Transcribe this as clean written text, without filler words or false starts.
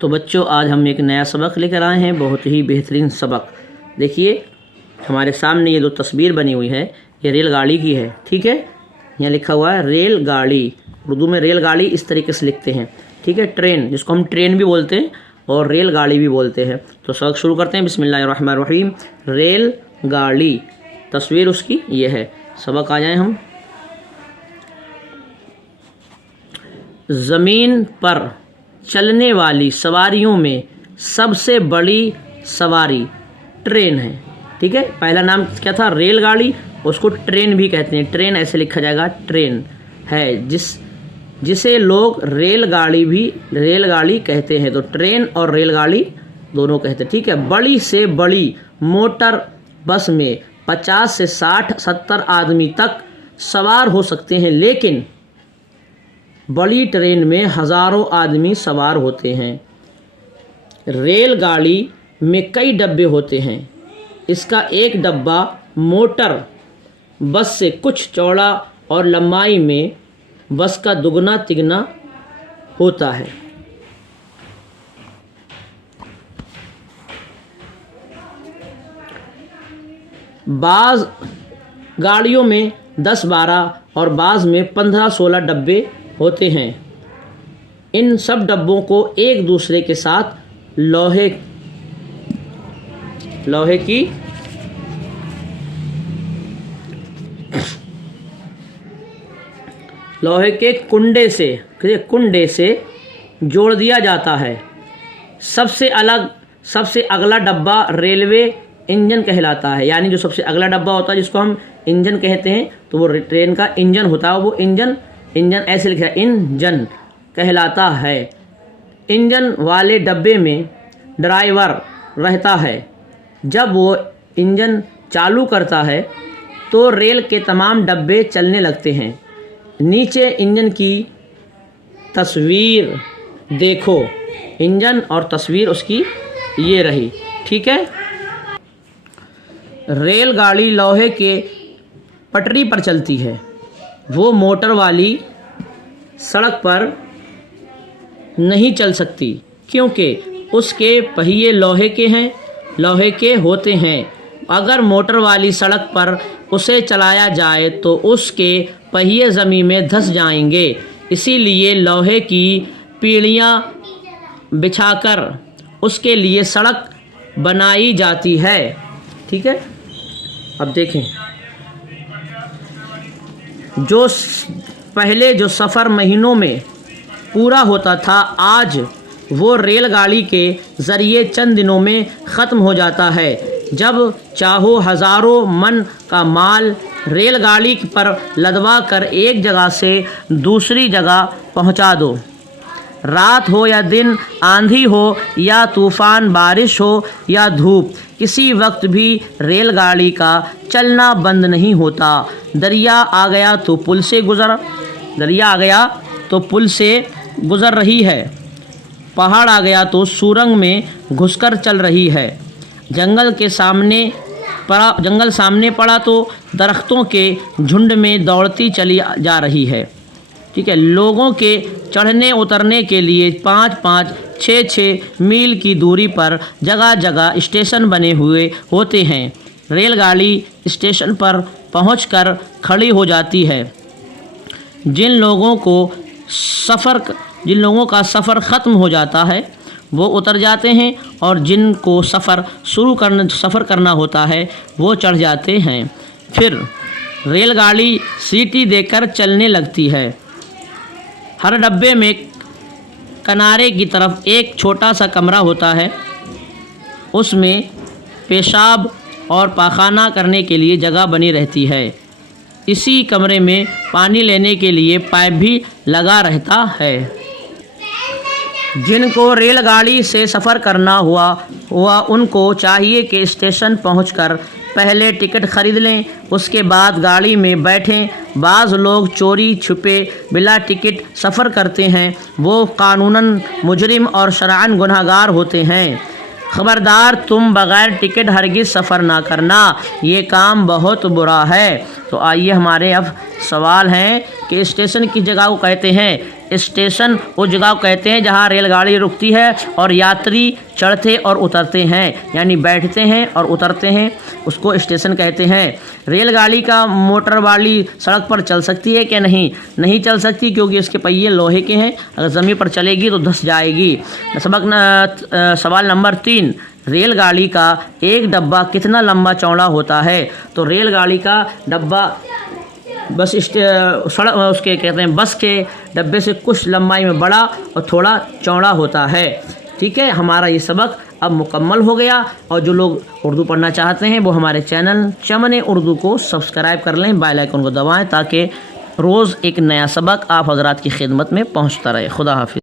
تو بچوں آج ہم ایک نیا سبق لے کر آئے ہیں، بہت ہی بہترین سبق۔ دیکھیے ہمارے سامنے یہ جو تصویر بنی ہوئی ہے یہ ریل گاڑی کی ہے، ٹھیک ہے۔ یہاں لکھا ہوا ہے ریل گاڑی، اردو میں ریل گاڑی اس طریقے سے لکھتے ہیں، ٹھیک ہے۔ ٹرین، جس کو ہم ٹرین بھی بولتے ہیں اور ریل گاڑی بھی بولتے ہیں۔ تو سبق شروع کرتے ہیں، بسم اللہ الرحمن الرحیم۔ ریل گاڑی، تصویر اس کی یہ ہے۔ سبق آ جائیں ہم۔ زمین پر چلنے والی سواریوں میں سب سے بڑی سواری ٹرین ہے، ٹھیک ہے۔ پہلا نام کیا تھا؟ ریل گاڑی، اس کو ٹرین بھی کہتے ہیں۔ ٹرین ایسے لکھا جائے گا، ٹرین ہے جسے لوگ ریل گاڑی کہتے ہیں۔ تو ٹرین اور ریل گاڑی دونوں کہتے ہیں، ٹھیک ہے۔ بڑی سے بڑی موٹر بس میں 50 سے 60-70 آدمی تک سوار ہو سکتے ہیں، لیکن بڑی ٹرین میں ہزاروں آدمی سوار ہوتے ہیں۔ ریل گاڑی میں کئی ڈبے ہوتے ہیں، اس کا ایک ڈبہ موٹر بس سے کچھ چوڑا اور لمبائی میں بس کا دگنا تگنا ہوتا ہے۔ بعض گاڑیوں میں 10-12 اور بعض میں 15-16 ڈبے ہوتے ہیں۔ ان سب ڈبوں کو ایک دوسرے کے ساتھ لوہے کے کنڈے سے جوڑ دیا جاتا ہے۔ سب سے اگلا ڈبہ ریلوے انجن کہلاتا ہے، یعنی جو سب سے اگلا ڈبہ ہوتا ہے جس کو ہم انجن کہتے ہیں، تو وہ ٹرین کا انجن ہوتا ہے۔ وہ انجن ایسے لکھا ہے، انجن کہلاتا ہے۔ انجن والے ڈبے میں ڈرائیور رہتا ہے۔ جب وہ انجن چالو کرتا ہے تو ریل کے تمام ڈبے چلنے لگتے ہیں۔ نیچے انجن کی تصویر دیکھو۔ انجن اور تصویر اس کی یہ رہی، ٹھیک ہے۔ ریل گاڑی لوہے کے پٹری پر چلتی ہے، وہ موٹر والی سڑک پر نہیں چل سکتی کیونکہ اس کے پہیے لوہے کے ہوتے ہیں۔ اگر موٹر والی سڑک پر اسے چلایا جائے تو اس کے پہیے زمین میں دھس جائیں گے، اسی لیے لوہے کی پیڑیاں بچھا کر اس کے لیے سڑک بنائی جاتی ہے، ٹھیک ہے۔ اب دیکھیں، پہلے جو سفر مہینوں میں پورا ہوتا تھا، آج وہ ریل گاڑی کے ذریعے چند دنوں میں ختم ہو جاتا ہے۔ جب چاہو ہزاروں من کا مال ریل گاڑی پر لدوا کر ایک جگہ سے دوسری جگہ پہنچا دو۔ رات ہو یا دن، آندھی ہو یا طوفان، بارش ہو یا دھوپ، کسی وقت بھی ریل گاڑی کا چلنا بند نہیں ہوتا۔ دریا آ گیا تو پل سے گزر رہی ہے، پہاڑ آ گیا تو سورنگ میں گھس کر چل رہی ہے، جنگل سامنے پڑا تو درختوں کے جھنڈ میں دوڑتی چلی جا رہی ہے، ٹھیک ہے۔ لوگوں کے چڑھنے اترنے کے لیے 5-5، 6-6 میل کی دوری پر جگہ جگہ اسٹیشن بنے ہوئے ہوتے ہیں۔ ریل گاڑی اسٹیشن پر پہنچ کر کھڑی ہو جاتی ہے۔ جن لوگوں کا سفر ختم ہو جاتا ہے وہ اتر جاتے ہیں، اور جن کو سفر کرنا ہوتا ہے وہ چڑھ جاتے ہیں۔ پھر ریل گاڑی سیٹی دے کر چلنے لگتی ہے۔ ہر ڈبے میں کنارے کی طرف ایک چھوٹا سا کمرہ ہوتا ہے، اس میں پیشاب اور پاخانہ کرنے کے لیے جگہ بنی رہتی ہے۔ اسی کمرے میں پانی لینے کے لیے پائپ بھی لگا رہتا ہے۔ جن کو ریل گاڑی سے سفر کرنا ہوا ان کو چاہیے کہ اسٹیشن پہنچ کر پہلے ٹکٹ خرید لیں، اس کے بعد گاڑی میں بیٹھیں۔ بعض لوگ چوری چھپے بلا ٹکٹ سفر کرتے ہیں، وہ قانوناً مجرم اور شرعاً گنہگار ہوتے ہیں۔ خبردار، تم بغیر ٹکٹ ہرگز سفر نہ کرنا، یہ کام بہت برا ہے۔ تو آئیے ہمارے اب سوال ہیں کہ اسٹیشن کی جگہ کو کہتے ہیں اسٹیشن اس جگہ کو کہتے ہیں جہاں ریل گاڑی رکتی ہے اور یاتری چڑھتے اور اترتے ہیں، یعنی بیٹھتے ہیں اور اترتے ہیں، اس کو اسٹیشن کہتے ہیں۔ ریل گاڑی کا موٹر والی سڑک پر چل سکتی ہے کہ نہیں چل سکتی، کیونکہ اس کے پہیے لوہے کے ہیں، اگر زمین پر چلے گی تو دھس جائے گی۔ سوال نمبر 3، ریل گاڑی کا ایک ڈبہ کتنا لمبا چوڑا ہوتا ہے؟ تو ریل گاڑی کا ڈبہ بس اس کے کہتے ہیں بس کے ڈبے سے کچھ لمبائی میں بڑا اور تھوڑا چوڑا ہوتا ہے۔ ٹھیک ہے، ہمارا یہ سبق اب مکمل ہو گیا، اور جو لوگ اردو پڑھنا چاہتے ہیں وہ ہمارے چینل چمن اردو کو سبسکرائب کر لیں، بیل آئیکن کو دبائیں تاکہ روز ایک نیا سبق آپ حضرات کی خدمت میں پہنچتا رہے۔ خدا حافظ۔